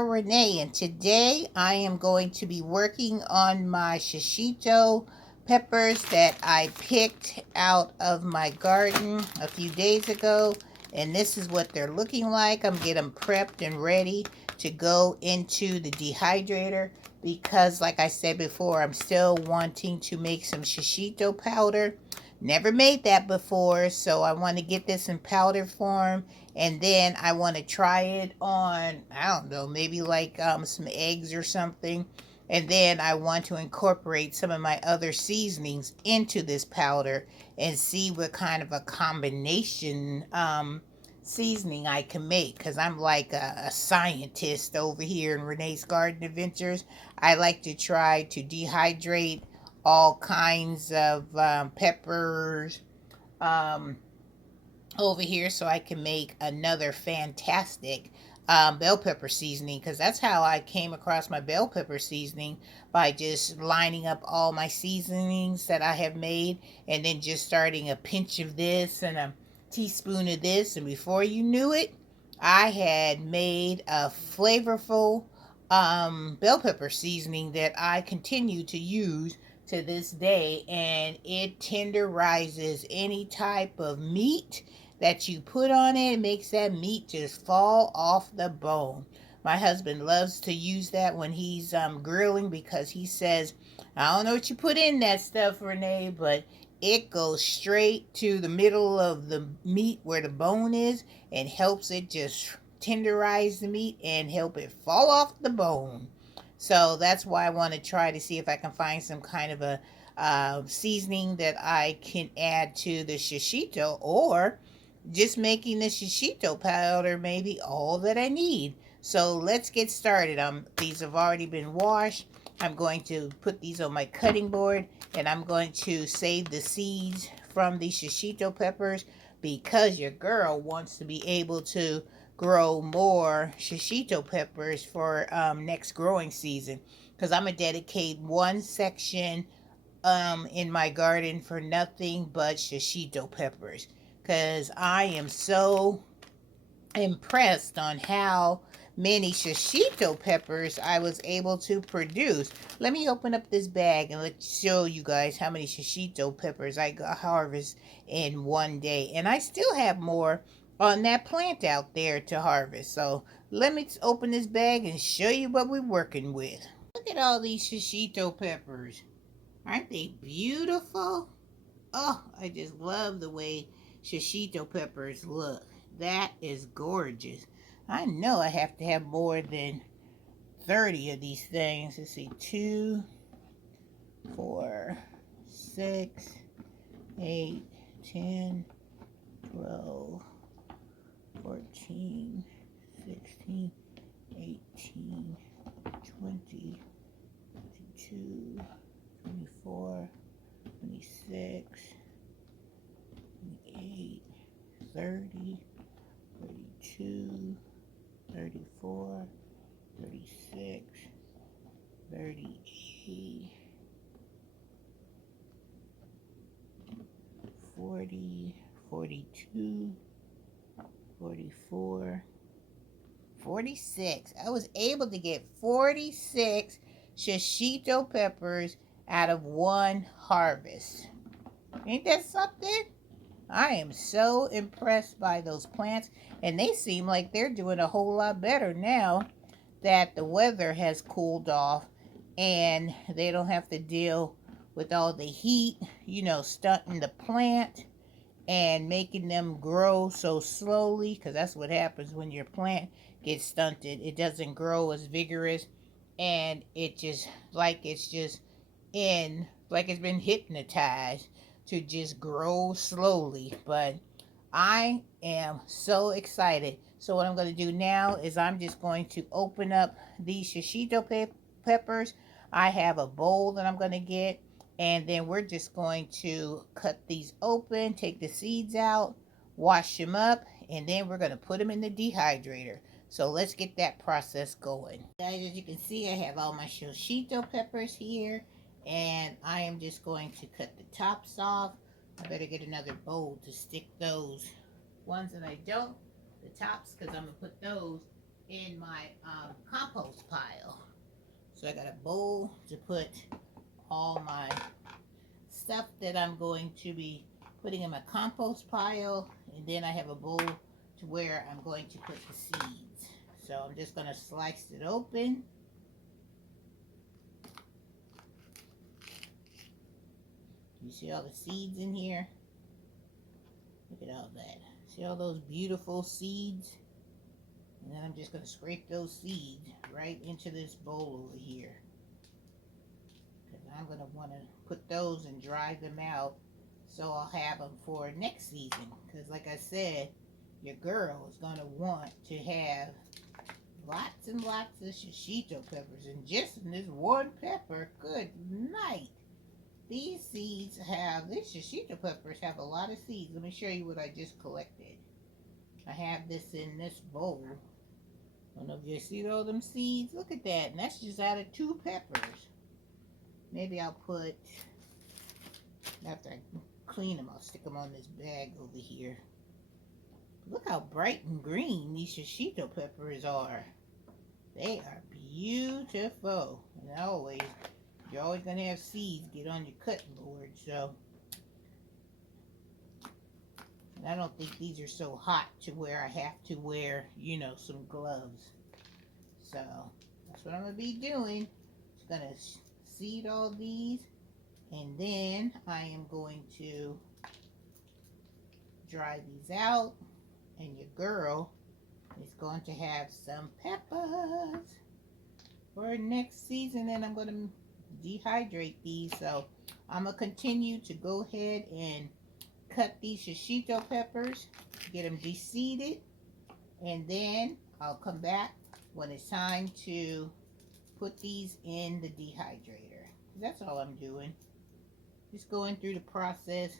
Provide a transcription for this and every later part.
girl Renee, and today I am going to be working on my shishito peppers that I picked out of my garden a few days ago, and this is what they're looking like. I'm getting them prepped and ready to go into the dehydrator because, like I said before, I'm still wanting to make some shishito powder. Never made that before, so I want to get this in powder form, and then I want to try it on, I don't know, maybe like some eggs or something. And then I want to incorporate some of my other seasonings into this powder and see what kind of a combination seasoning I can make, because I'm like a scientist over here in Renee's Garden Adventures. I like to try to dehydrate all kinds of peppers over here so I can make another fantastic bell pepper seasoning, because that's how I came across my bell pepper seasoning, by just lining up all my seasonings that I have made and then just starting a pinch of this and a teaspoon of this, and before you knew it, I had made a flavorful bell pepper seasoning that I continue to use to this day, and it tenderizes any type of meat that you put on it. It makes that meat just fall off the bone. My husband loves to use that when he's grilling, because he says, I don't know what you put in that stuff, Renee, but it goes straight to the middle of the meat where the bone is and helps it just tenderize the meat and help it fall off the bone. So that's why I want to try to see if I can find some kind of a seasoning that I can add to the shishito, or just making the shishito powder maybe all that I need. So let's get started. These have already been washed. I'm going to put these on my cutting board, and I'm going to save the seeds from the shishito peppers, because your girl wants to be able to grow more shishito peppers for next growing season, because I'm going to dedicate one section in my garden for nothing but shishito peppers, because I am so impressed on how many shishito peppers I was able to produce. Let me open up this bag and let's show you guys how many shishito peppers I got harvest in one day. And I still have more on that plant out there to harvest. So let me open this bag and show you what we're working with. Look at all these shishito peppers. Aren't they beautiful? Oh, I just love the way shishito peppers look. That is gorgeous. I know I have to have more than 30 of these things. Let's see, 2, 4, 6, 8, 10, 12, 14, 16, 18, 20, 22, 24, 26, 28, 30, 32, 34, 36, 38, 40, 42, 44, 46. I was able to get 46 shishito peppers out of one harvest. Ain't that something? I am so impressed by those plants, and they seem like they're doing a whole lot better now that the weather has cooled off and they don't have to deal with all the heat, stunting the plant and making them grow so slowly, because that's what happens when your plant gets stunted. It doesn't grow as vigorous, and it's been hypnotized to just grow slowly. But I am so excited. So what I'm going to do now is I'm just going to open up these shishito peppers. I have a bowl that I'm going to get, and then we're just going to cut these open, take the seeds out, wash them up, and then we're going to put them in the dehydrator. So let's get that process going. Guys, as you can see, I have all my shishito peppers here, and I am just going to cut the tops off. I better get another bowl to stick those ones that I don't, the tops, because I'm going to put those in my compost pile. So I got a bowl to put all my stuff that I'm going to be putting in my compost pile, and then I have a bowl to where I'm going to put the seeds. So I'm just going to slice it open. You see all the seeds in here? Look at all that. See all those beautiful seeds? And then I'm just going to scrape those seeds right into this bowl over here. Because I'm going to want to put those and dry them out so I'll have them for next season. Because like I said, your girl is going to want to have lots and lots of shishito peppers. And just in this one pepper, good night. These seeds have, these shishito peppers have a lot of seeds. Let me show you what I just collected. I have this in this bowl. I don't know if you see all them seeds. Look at that. And that's just out of 2 peppers. Maybe I'll put, after I clean them, I'll stick them on this bag over here. Look how bright and green these shishito peppers are. They are beautiful. And always, you're always going to have seeds get on your cutting board. So, and I don't think these are so hot to where I have to wear, you know, some gloves. So, that's what I'm going to be doing. Just going to seed all these. And then I am going to dry these out. And your girl is going to have some peppers for next season. And I'm going to dehydrate these. So I'm going to continue to go ahead and cut these shishito peppers, get them de-seeded, and then I'll come back when it's time to put these in the dehydrator. That's all I'm doing. Just going through the process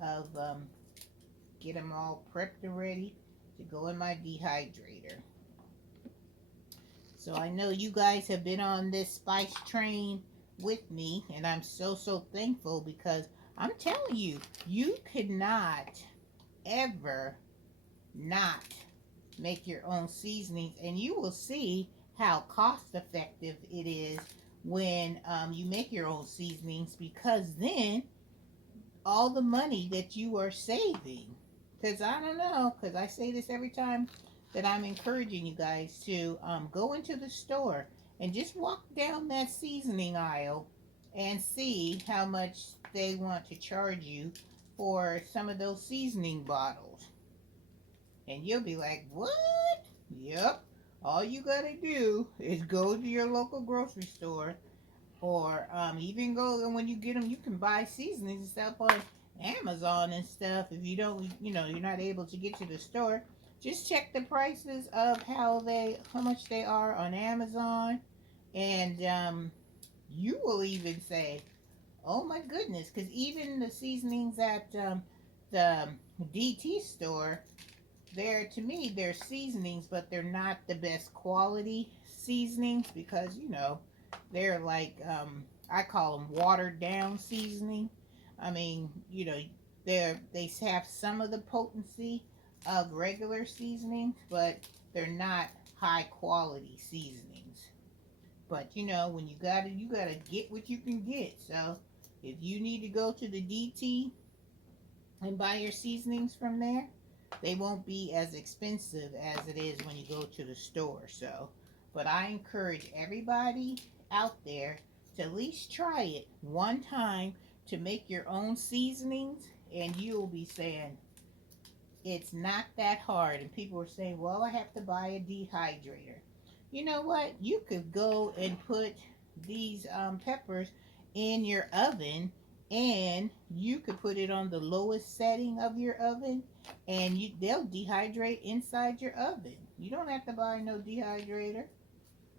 of get them all prepped and ready to go in my dehydrator. So I know you guys have been on this spice train with me, and I'm so thankful, because I'm telling you, you could not ever not make your own seasonings, and you will see how cost effective it is when you make your own seasonings, because then all the money that you are saving, because I don't know, because I say this every time that I'm encouraging you guys to go into the store and just walk down that seasoning aisle and see how much they want to charge you for some of those seasoning bottles. And you'll be like, what? Yep. All you gotta do is go to your local grocery store, or even go, and when you get them, you can buy seasonings and stuff on Amazon and stuff. If you don't, you know, you're not able to get to the store, just check the prices of how much they are on Amazon, and you will even say, oh my goodness, because even the seasonings at the DT store, to me, they're seasonings, but they're not the best quality seasonings, because, you know, they're like, I call them watered down seasoning. I mean, you know, they have some of the potency of regular seasonings, but they're not high quality seasonings. But you know, when you gotta get what you can get. So if you need to go to the DT and buy your seasonings from there, they won't be as expensive as it is when you go to the store. So, but I encourage everybody out there to at least try it one time to make your own seasonings, and you'll be saying, it's not that hard. And people are saying, well, I have to buy a dehydrator. You know what? You could go and put these peppers in your oven, and you could put it on the lowest setting of your oven, and they'll dehydrate inside your oven. You don't have to buy no dehydrator.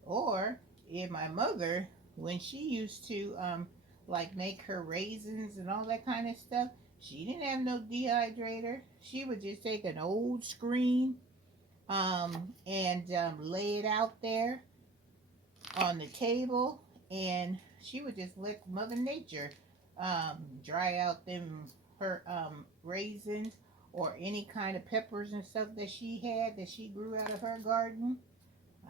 Or if my mother, when she used to like make her raisins and all that kind of stuff, she didn't have no dehydrator. She would just take an old screen and lay it out there on the table, and she would just let Mother Nature dry out her raisins or any kind of peppers and stuff that she grew out of her garden.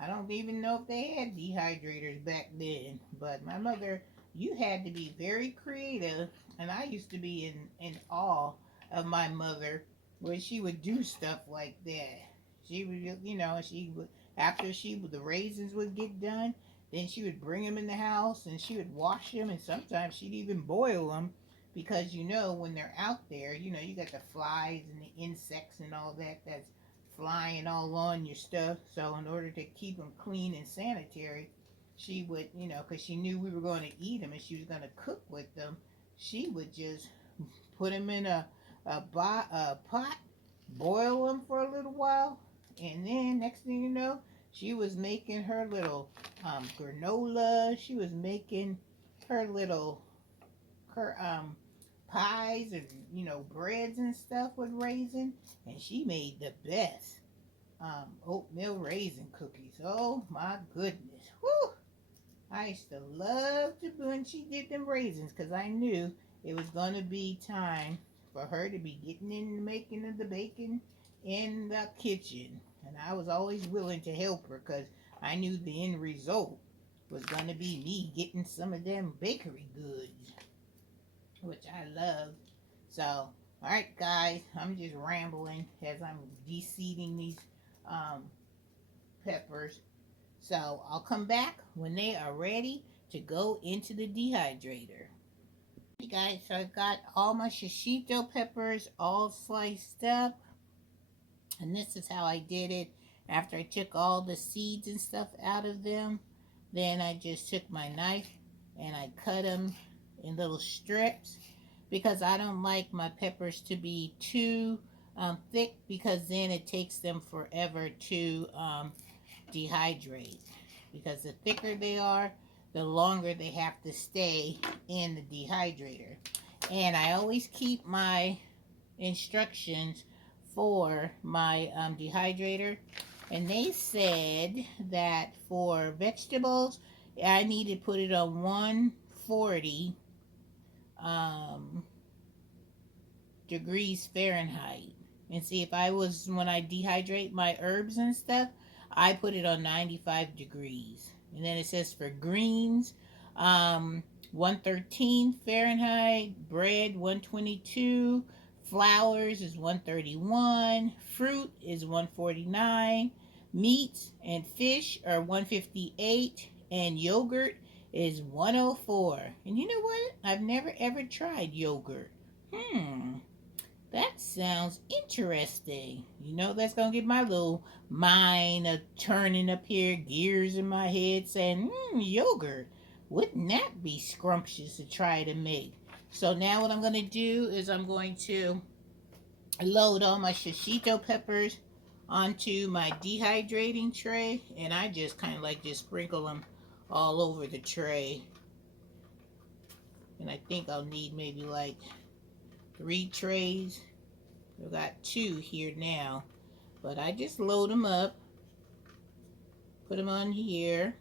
I don't even know if they had dehydrators back then. But my mother, you had to be very creative. And I used to be in awe of my mother when she would do stuff like that. She would, she would, after the raisins would get done, then she would bring them in the house and she would wash them. And sometimes she'd even boil them because, when they're out there, you got the flies and the insects and all that that's flying all on your stuff. So in order to keep them clean and sanitary, she would, because she knew we were going to eat them and she was going to cook with them, she would just put them in a pot, boil them for a little while, and then next thing you know, she was making her little granola. She was making her little her pies and breads and stuff with raisin, and she made the best oatmeal raisin cookies. Oh my goodness. Whew. I used to love to when she did them raisins because I knew it was going to be time for her to be getting in the making of the bacon in the kitchen. And I was always willing to help her because I knew the end result was going to be me getting some of them bakery goods, which I love. So, all right, guys, I'm just rambling as I'm de-seeding these um, peppers. So I'll come back when they are ready to go into the dehydrator. Hey guys, so I've got all my shishito peppers all sliced up. And this is how I did it after I took all the seeds and stuff out of them. Then I just took my knife and I cut them in little strips because I don't like my peppers to be too thick because then it takes them forever to dehydrate. Because the thicker they are, the longer they have to stay in the dehydrator. And I always keep my instructions for my dehydrator, and they said that for vegetables I need to put it on 140 degrees Fahrenheit. And see, if I was, when I dehydrate my herbs and stuff, I put it on 95 degrees. And then it says for greens, 113 Fahrenheit, bread 122, flowers is 131, fruit is 149, meats and fish are 158, and yogurt is 104. And you know what? I've never ever tried yogurt. That sounds interesting. That's going to get my little mind turning up here, gears in my head saying, yogurt. Wouldn't that be scrumptious to try to make? So now what I'm going to do is I'm going to load all my shishito peppers onto my dehydrating tray. And I just kind of like just sprinkle them all over the tray. And I think I'll need maybe like 3 trays. I've got 2 here now, but I just load them up, put them on here.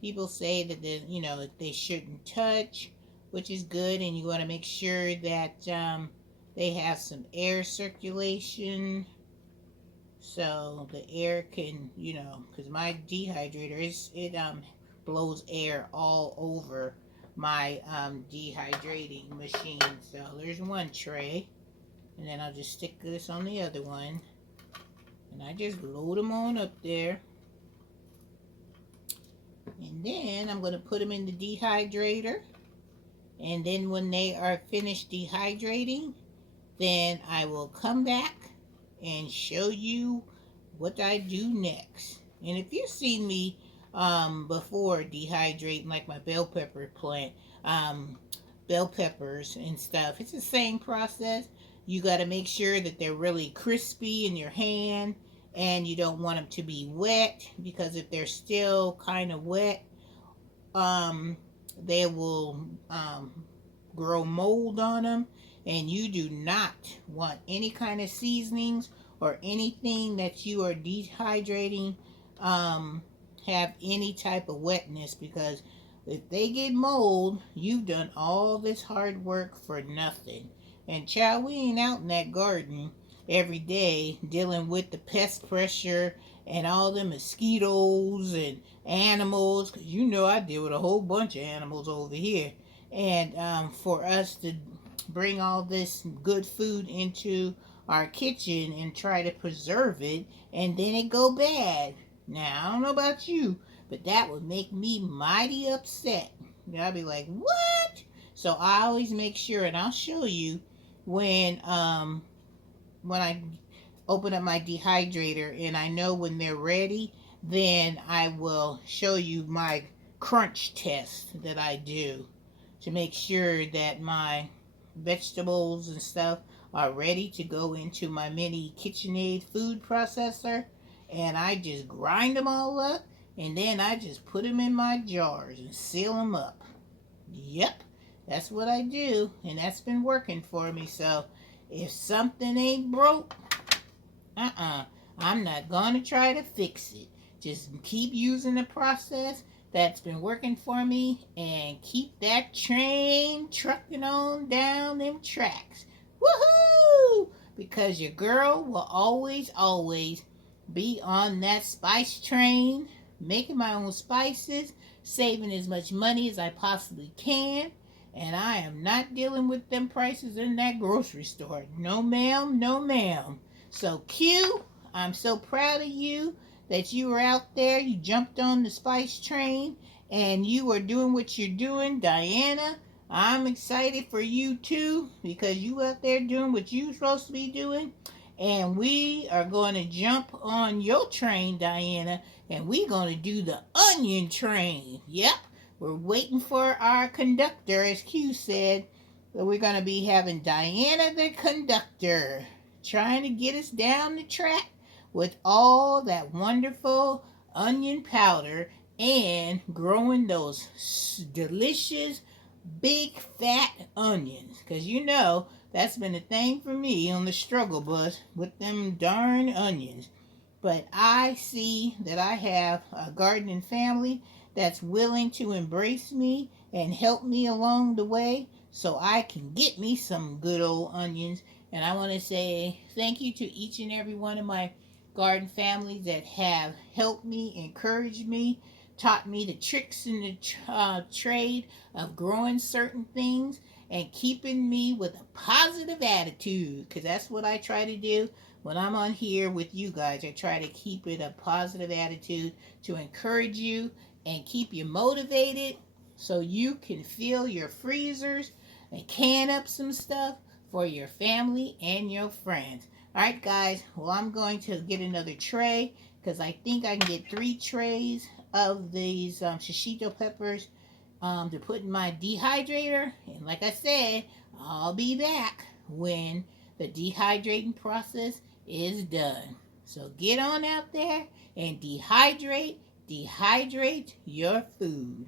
People say that they shouldn't touch, which is good, and you want to make sure that they have some air circulation, so the air can, because my dehydrator it blows air all over my dehydrating machine. So there's one tray, and then I'll just stick this on the other one, and I just load them on up there. And then I'm going to put them in the dehydrator, and then when they are finished dehydrating, then I will come back and show you what I do next. And if you've seen me before dehydrating, like my bell pepper plant, bell peppers and stuff, it's the same process. You got to make sure that they're really crispy in your hand, and you don't want them to be wet, because if they're still kind of wet, they will grow mold on them, and you do not want any kind of seasonings or anything that you are dehydrating have any type of wetness, because if they get mold, you've done all this hard work for nothing. And child, we ain't out in that garden every day dealing with the pest pressure and all the mosquitoes and animals, because you know I deal with a whole bunch of animals over here. And for us to bring all this good food into our kitchen and try to preserve it, and then it go bad. Now, I don't know about you, but that would make me mighty upset. I'd be like, what? So I always make sure, and I'll show you when I open up my dehydrator and I know when they're ready, then I will show you my crunch test that I do to make sure that my vegetables and stuff are ready to go into my mini KitchenAid food processor. And I just grind them all up, and then I just put them in my jars and seal them up. Yep, that's what I do, and that's been working for me. So if something ain't broke, I'm not gonna try to fix it. Just keep using the process that's been working for me and keep that train trucking on down them tracks. Woohoo! Because your girl will always, always be on that spice train, making my own spices, saving as much money as I possibly can. And I am not dealing with them prices in that grocery store. No ma'am, no ma'am. So Q, I'm so proud of you that you were out there, you jumped on the spice train, and you are doing what you're doing. Diana, I'm excited for you too, because you out there doing what you're supposed to be doing. And we are going to jump on your train, Diana, and we're going to do the onion train. Yep, we're waiting for our conductor, as Q said. So we're going to be having Diana the conductor trying to get us down the track with all that wonderful onion powder and growing those delicious big fat onions. Because you know that's been a thing for me on the struggle bus with them darn onions. But I see that I have a gardening family that's willing to embrace me and help me along the way so I can get me some good old onions. And I want to say thank you to each and every one of my garden families that have helped me, encouraged me, taught me the tricks in the trade of growing certain things and keeping me with a positive attitude, because that's what I try to do when I'm on here with you guys. I try to keep it a positive attitude to encourage you and keep you motivated so you can fill your freezers and can up some stuff for your family and your friends. All right, guys. Well, I'm going to get another tray because I think I can get 3 trays of these shishito peppers to put in my dehydrator. And like I said, I'll be back when the dehydrating process is done. So get on out there and dehydrate your food.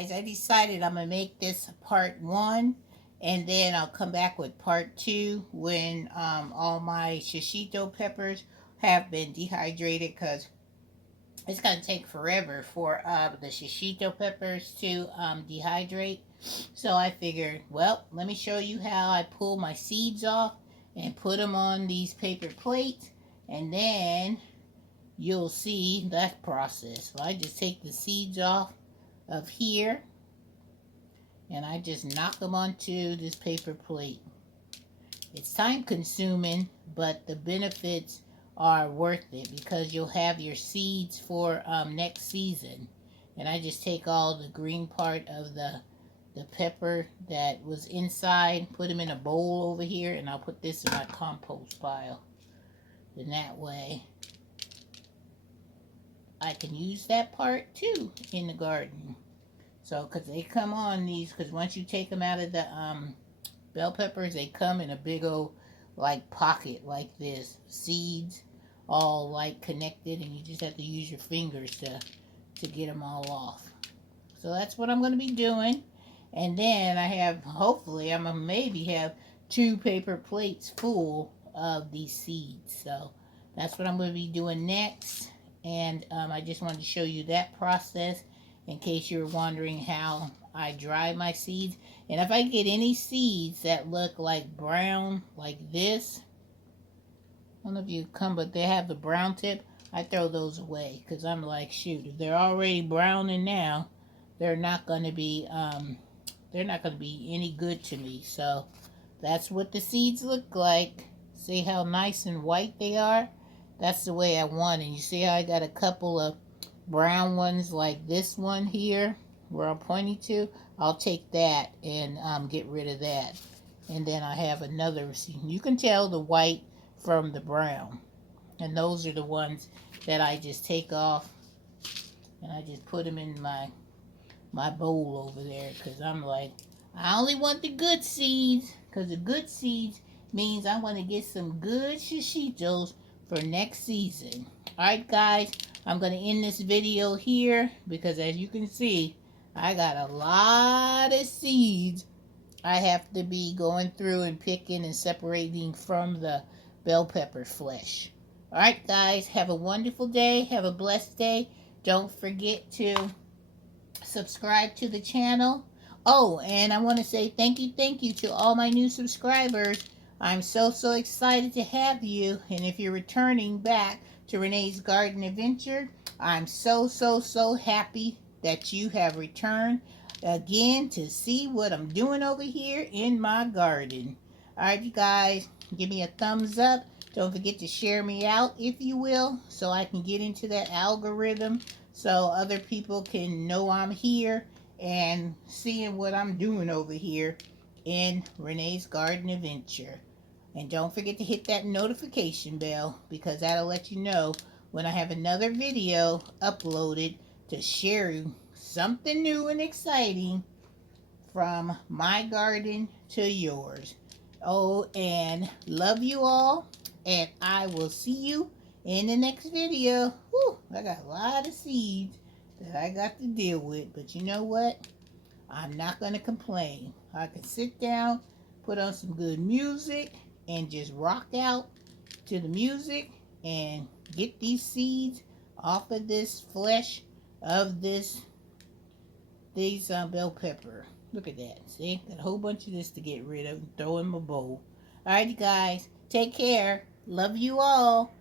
I decided I'm going to make this part 1, and then I'll come back with part 2 when all my shishito peppers have been dehydrated, because it's going to take forever for the shishito peppers to dehydrate. So I figured, well, let me show you how I pull my seeds off and put them on these paper plates, and then you'll see that process. So I just take the seeds off of here and I just knock them onto this paper plate. It's time consuming, but the benefits are worth it because you'll have your seeds for next season. And I just take all the green part of the pepper that was inside, put them in a bowl over here, and I'll put this in my compost pile. And that way I can use that part too in the garden. So, because they come on these, because once you take them out of the bell peppers, they come in a big old like pocket like this. Seeds all like connected, and you just have to use your fingers to get them all off. So that's what I'm going to be doing. And then I have, hopefully, I'm going to maybe have 2 paper plates full of these seeds. So that's what I'm going to be doing next. And I just wanted to show you that process in case you're wondering how I dry my seeds. And if I get any seeds that look like brown like this, don't know if you come, but they have the brown tip. I throw those away because I'm like, shoot, if they're already browning now, they're not going to be any good to me. So that's what the seeds look like. See how nice and white they are? That's the way I want it. You see how I got a couple of brown ones like this one here where I'm pointing to? I'll take that and get rid of that. And then I have another seed. You can tell the white from the brown. And those are the ones that I just take off and I just put them in my bowl over there because I'm like, I only want the good seeds because the good seeds means I want to get some good shishitos for next season. Alright guys, I'm going to end this video here because as you can see, I got a lot of seeds I have to be going through and picking and separating from the bell pepper flesh. Alright guys, have a wonderful day. Have a blessed day. Don't forget to subscribe to the channel. Oh, and I want to say thank you to all my new subscribers. I'm so excited to have you. And if you're returning back to Renee's Garden Adventure, I'm so happy that you have returned again to see what I'm doing over here in my garden. Alright, you guys, give me a thumbs up. Don't forget to share me out, if you will, so I can get into that algorithm so other people can know I'm here and seeing what I'm doing over here in Renee's Garden Adventure. And don't forget to hit that notification bell because that'll let you know when I have another video uploaded to share something new and exciting from my garden to yours. Oh, and love you all, and I will see you in the next video. Whew, I got a lot of seeds that I got to deal with, but you know what? I'm not going to complain. I can sit down, put on some good music, and just rock out to the music and get these seeds off of this flesh of these bell pepper. Look at that. See? Got a whole bunch of this to get rid of and throw in my bowl. Alright, guys. Take care. Love you all.